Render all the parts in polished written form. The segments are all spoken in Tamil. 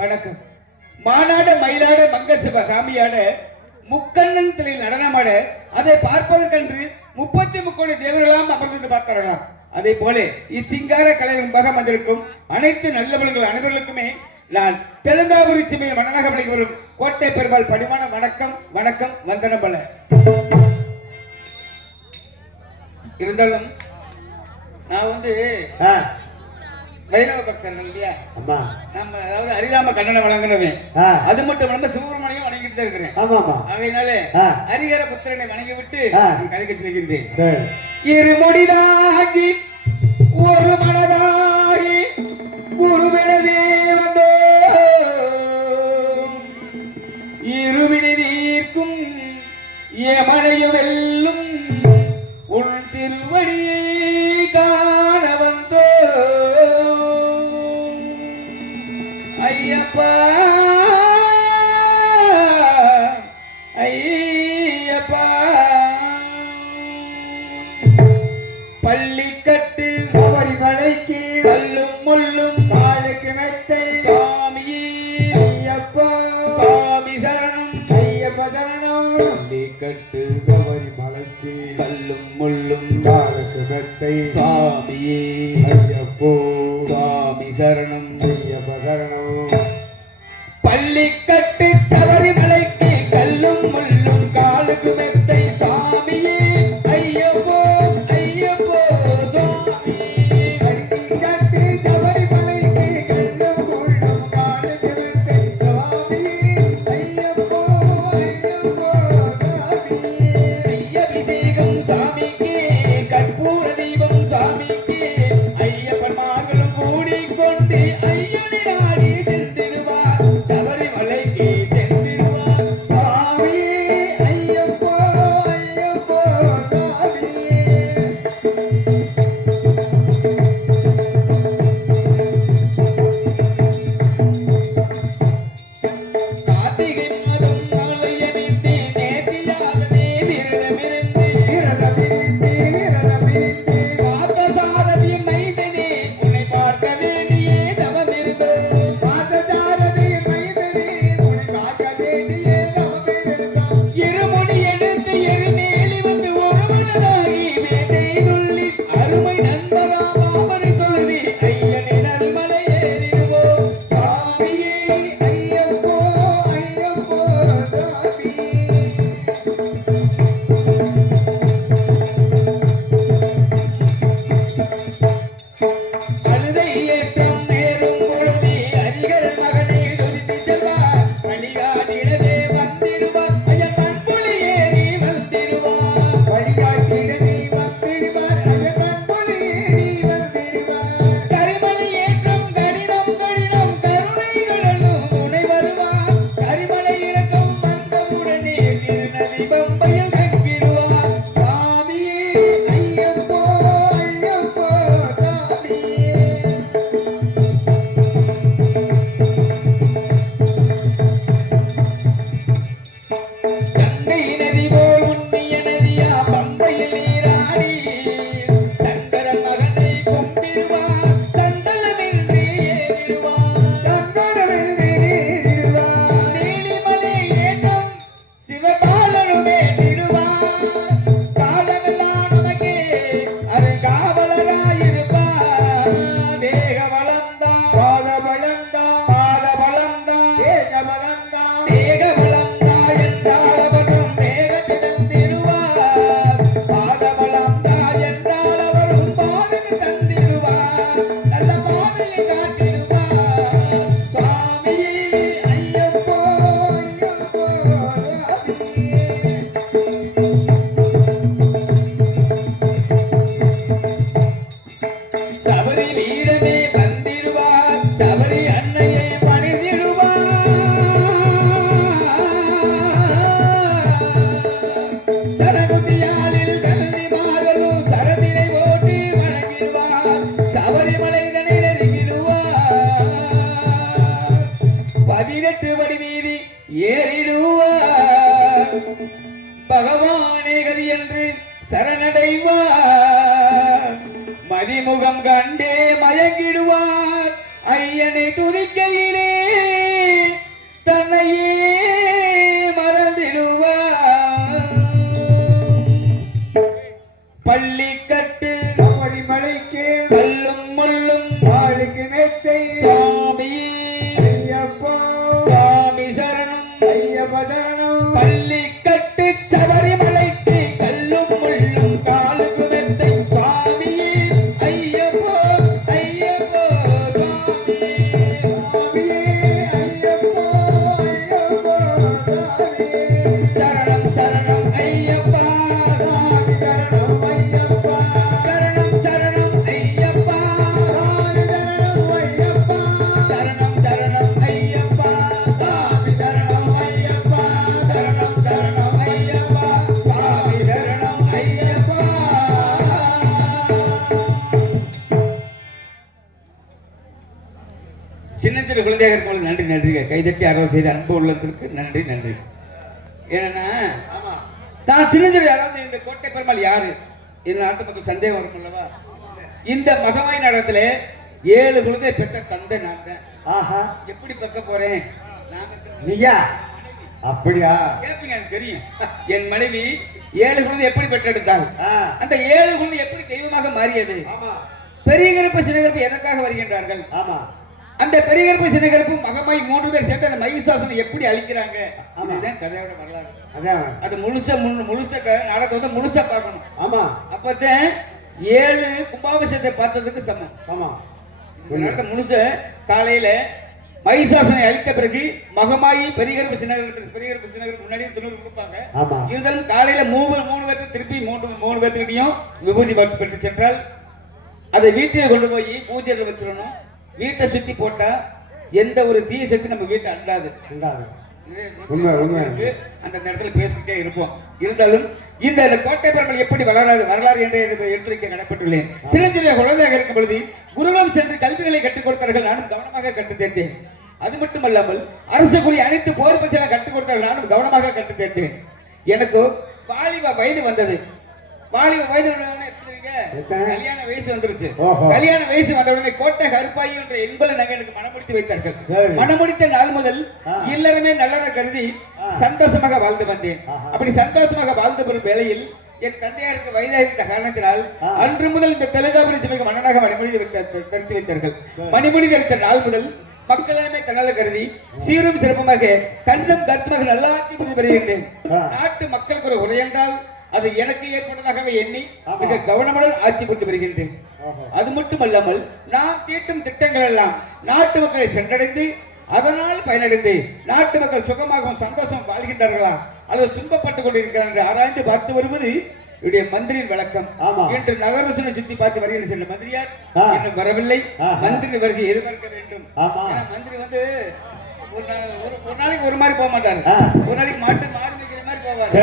வணக்கம். மாநாட மயிலாட மங்க சிவகாமியாட முக்கண்ணன் தலையில் நடனமாட அதை பார்ப்பதற்கென்று 33 தேவர்களாம் அமர்ந்து பார்த்தார்களாம். அதே போல இச்சிங்கார கலை முன்பாக வந்திருக்கும் அனைத்து நல்லவர்கள் அனைவர்களுக்குமே நான் தெலுங்காபுரி சிமையில் மன்னனாக விளங்கி வரும் கோட்டை பெருமாள் பணிவான வணக்கம் வணக்கம் வந்தனம் பல. இருந்தாலும் நான் வந்து வைணவ பக்தர்கள் இல்லையா, நம்ம அதாவது ஹரிராம கண்ணனை வணங்குறவன். அது மட்டும் இல்லாம சிவபெருமானையும் வணங்கிட்டு தான் இருக்கிறேன். அவையினால ஹரிஹர புத்திரனை வணங்கி விட்டு கதைக்கு செல்கின்றேன். இருமுடிதாகி ஒரு மனதாகி குருவினதே வந்தோ இருவினை தீர்க்கும் எமனையும் வெல்லும் உன் திருவடியை காண வந்தோ ஐயப்பா ஐயப்பா. பள்ளிக்கட்டு சபரிமலைக்கு கல்லும் முள்ளும் காலுக்கு மெத்தை சாமியே ஐயப்பா சாமி சரணம் ஐயப்ப சரணம். பள்ளிக்கட்டு சபரிமலைக்கு கல்லும் முள்ளும் காலுக்கு மெத்தை சாமியே ஐயப்போ சாமி சரணம் ஐயப்ப சரணம். பள்ளிக்கட்டு சபரிமலைக்கு கல்லும் முள்ளும் காலுக்கு மெத்தை சாமியே ஐயப்போ ஐயப்போ சாமியே. பள்ளிக்கட்டு சபரிமலைக்கு கல்லும் முள்ளும் காலுக்கு மெத்தை சாமியே ஐயப்போ ஐயப்போ சாமியே. ஐயபிஷேகம் சாமிக்கு கற்பூர தீபம் சாமிக்கு ஐயப்பன்மார்களும் கூடிக்கொண்டு ஐயனை நாடி சென்றிடுவார் சபரிமலைக்கு சென்றிடுவார் சாமியே ஐயப்போ ஐயப்போ சாமியே. கார்த்திகை மாதம் மாலையணிந்து நேர்த்தியாகவே விரதமிருந்து பார்த்த சாரதி மைந்தனே உன்னை பார்க்க வேண்டியே தவமிருந்தோ. பார்த்த சாரதி மைந்தனே உன்னை பார்க்க வேண்டியே தவமிருந்தோ. இருமுடி எடுத்து எருமேலி வந்து ஒரு மனதாகி வேட்டை துள்ளி அருமை நண்பரா பாவனை தொழுதி ஐயனை நல்மலை ஏறிடுவோம் சாமியே ஐயப்போ ஐயப்போ சாமியே. அழுதை ஏற்றம் நேரும் பொழுது ஹரிஹரன் மகனை துதித்து செல்வார் வழிகாட்டிடவே வந்திடுவார் ஐயன் மண்புலி ஏறி வந்திடுவார் வழிகாட்டிடவே வந்திடுவார் ஐயன் மண்புலி ஏறி வந்திடுவார். கரிமலை ஏற்றம் கடினம் கடினம் கருணை கடலும் துணை வருவார் கரிமலை இறக்கம் வந்தவுடனே திருநதி பம்பையில் கங்கிடுவார் சாமியே ஐயப்போ ஐயப்போ சாமியே. கங்கை நதி போல் உண்ணிய நதியா பம்பையில் நீராடி சங்கரன் மகனை கும்பிடுவார் சந்தனமின்றி ஏறிடுவார் சந்தனமின்றி ஏறிடுவார். நீலிமலை ஏற்றம் சிவபாலனு வேண்டிடுவார் காலமெல்லாம் நமக்கே அருங்காவலராயிருப்பார். தேக பலந்தா பாத பலந்தா பாத பலந்தா தேக பலந்தா தேக பலந்தா என்றால் அவரும் தேகத்தை தந்திடுவார். பாத பலந்தா என்றால் அவரும் பாதத்தை தந்திடுவார். நல்ல பாதையை காட்டிடுவார் சுவாமியே ஐயப்போ ஐயப்போ சாமியே. சபரி வீடமே வந்திடுவார் சபரி அன்னையை பணிந்திடுவார். சரகுதியாலில் கல்விமார்களும் சரதினை போட்டு வணங்கிடுவார் சபரிமலை தனை நெருங்கிடுவார். 18 படி வீதி ஏறிடுவார் பகவானே கதி என்று சரணடைவார். மதிமுகம் கண்டே மயங்கிடுவார் ஐயனை துதிக்கையிலே பள்ளி கட்டு சபரிமலைக்கு கல்லும் முள்ளும் காலுக்கு வெத்தை சுவாமியே ஐயப்போ ஐயப்போ சுவாமியே ஐயப்போ ஐயப்போ சரணம் சரணம் ஐயப்பா சரணம் ஐயப்பா சரணம் சரணம் ஐயப்பா சரணம் சரணம் ஐயப்பா சாமி சரணம் ஐயப்பா சரணம் சரணம் ஐயப்பா சாமி சரணம் ஐயப்பா. சின்னத்திரு குழந்தையாக இருக்கும் நன்றி நன்றிங்க. கைதட்டி அரவம் செய்த அன்பு உள்ளத்திற்கு நன்றி நன்றி. ஏன்னா தான் சின்னத்திரு, அதாவது இந்த கோட்டை பெருமாள் யாரு என்ன நாட்டு மக்கள் சந்தேகம் வரும் அல்லவா? இந்த மகவாய் நாடகத்துல 7 குழந்தை பெற்ற தந்தை நான் தான். ஆஹா, எப்படி பெக்க போறேன் நீயா? அப்படியா? கேப்பீங்க, எனக்கு தெரியும். என் மனைவி 7 குழந்தை எப்படி பெற்றெடுத்தாள், அந்த 7 குழந்தை எப்படி தெய்வமாக மாறியது, பெரிய கருப்பு சின்ன கருப்பு எதற்காக வருகின்றார்கள், ஆமா, அந்த பெரிய கருப்பு சின்ன கருப்பு மகமாய் 3 பேர் சேர்த்து அந்த மகிஷாசுரனை எப்படி அழிக்கிறாங்க, இதுதான் கதையோட வரலாறு. அதான் அது முழுச நாடகத்தை வந்து முழுசா பார்க்கணும். ஆமா, அப்பதான் 7 கும்பாபிஷேகத்தை பார்த்ததுக்கு சமம். ஆமா, இந்த நாடகத்தை முழுச காலையில மகிஷாசுரனை அழித்த பிறகு மகமாயி பெரிய கருப்பு சின்ன கருப்பு முன்னாடியே துணை கொடுப்பாங்க. இருந்தாலும் காலையில 3 பேருக்கு திருப்பி 3 பேர்த்துக்கிட்டையும் விபூதி பெற்று சென்றால் அதை வீட்டில் கொண்டு போய் பூஜையில் வச்சிடணும். வீட்டை சுத்தி போட்டா எந்த ஒரு தீய சக்தி நம்ம வீட்டை அண்டாது. அந்த இடத்துல பேசிட்டே இருப்போம். இருந்தாலும் இந்த கோட்டை பெருமாள் எப்படி வரலாறு என்று எடுத்துரைக்க கடப்பட்டுள்ளேன். சின்னஞ்சிறிய குழந்தையாக இருக்கும் பொழுது குருகுலம் சென்று கல்விகளை கற்றுக் கொடுத்தார்கள். நானும் கவனமாக கற்றுத் தேர்ந்தேன். அது மட்டுமல்லாமல் அரசுக்குரிய அனைத்து போர் பிரச்சனை கற்றுக் கொடுத்தார்கள். நானும் கவனமாக கற்றுத் தேர்ந்தேன். எனக்கு வாலிப வயது வந்தது. வாலிப வயது கல்யாண வயசு வந்துருச்சு. கல்யாண வயசு வந்த உடனே கோட்டை கருப்பாயி என்ற என்பதை நாங்கள் எனக்கு மனமுடித்து வைத்தார்கள். மனமுடித்த நாள் முதல் இல்லறமே நல்லற கருதி சந்தோஷமாக வாழ்ந்து வந்தேன். அப்படி சந்தோஷமாக வாழ்ந்து வரும் வேளையில் என் தந்தையாருக்கு வயதாகிவிட்ட காரணத்தினால் அன்று முதல் இந்த தெலுங்காபுரி சபைக்கு மன்னனாக மணிமுடி தரித்து வைத்தார்கள். மணிமுடி தரித்த நாள் முதல் மக்களிடமே தன்னால கருதி சீரும் சிறப்புமாக கண்ணும் கருத்துமாக நல்லாட்சி புரிந்து வருகின்றேன். நாட்டு மக்களுக்கு ஒரு உரை என்றால் அது எனக்கு ஏற்பட்டதாகவே எண்ணி மிக கவனமுடன் ஆட்சி புரிந்து வருகின்றேன். அது மட்டுமல்லாமல் நாம் தீட்டும் திட்டங்கள் எல்லாம் நாட்டு மக்களை சென்றடைந்து அதனால் பயனடைந்து நாட்டு மக்கள் சுகமாகவும் சந்தோஷம் வாழ்கின்றார்களா அல்லது துன்பப்பட்டுக் கொண்டிருக்கிறார் என்று ஆராய்ந்து பார்த்து வருவது என்னுடைய மந்திரியின் வழக்கம். இன்று நகரசனை சுத்தி பார்த்து வருகின்ற சென்ற மந்திரியார் இன்னும் வரவில்லை. மந்திரி வருகை எதிர்பார்க்க வேண்டும். மந்திரி வந்து ஒரு நாளைக்கு ஒரு மாதிரி போக மாட்டாரு. ஒரு நாளைக்கு மாடு மேய்க்கிற மாதிரி போவார்.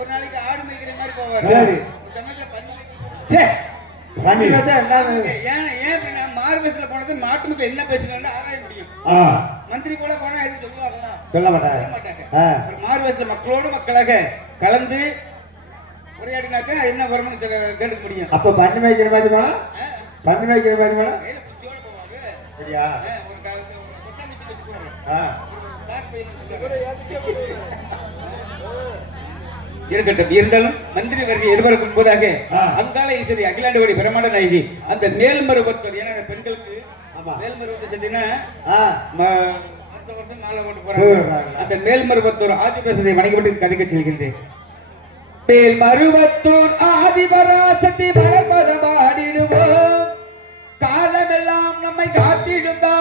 ஒரு நாளைக்கு ஆடு மேய்க்கிற மாதிரி போவார். மாறு பேசல போனது மாட்டு மக்கள் என்ன பேசுறாங்க ஆராய முடியும். மந்திரி போல போனா எதுவும் சொல்லுவாங்களா? சொல்ல மாட்டாங்க. மாறு பேசல மக்களோடு மக்களாக கலந்து உரையாடினாக்க என்ன வரும்னு கேட்க முடியும். அப்ப பண்ணி வைக்கிற மாதிரி போனா இருக்கட்டும். இருந்தாலும் மந்திரி வருகை எதிர்பார்க்கும் என்பதாக அங்காள ஈஸ்வரி அகிலாண்டவடி பிரமாண்ட நாயகி அந்த மேல்மருவத்தூர், ஏன்னா பெண்களுக்கு மேல்மருவத்தை செஞ்சீங்கன்னா வருஷம் மாலை போட்டு போறாங்க. அந்த மேல்மருவத்தூர் ஆதிபராசத்தை வணங்கிவிட்டு கதைக்க செல்கின்றேன். மேல்மருவத்தூர் ஆதிபராசத்தை வளர்ப்பதம் ஆடிடுவோம், காலமெல்லாம் நம்மை காத்திடுந்தா